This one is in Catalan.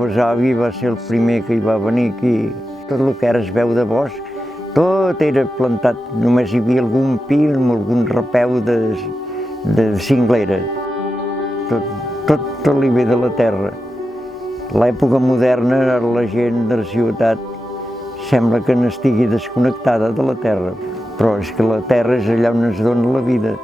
besavi va ser el primer que hi va venir aquí. Tot el que ara es veu de bosc, tot era plantat, només hi havia algun pi amb algun repeu de cinglera. Tot li ve de la terra. L'època moderna, la gent de la ciutat sembla que n'estigui desconnectada de la terra, però és que la terra és allà on es dona la vida.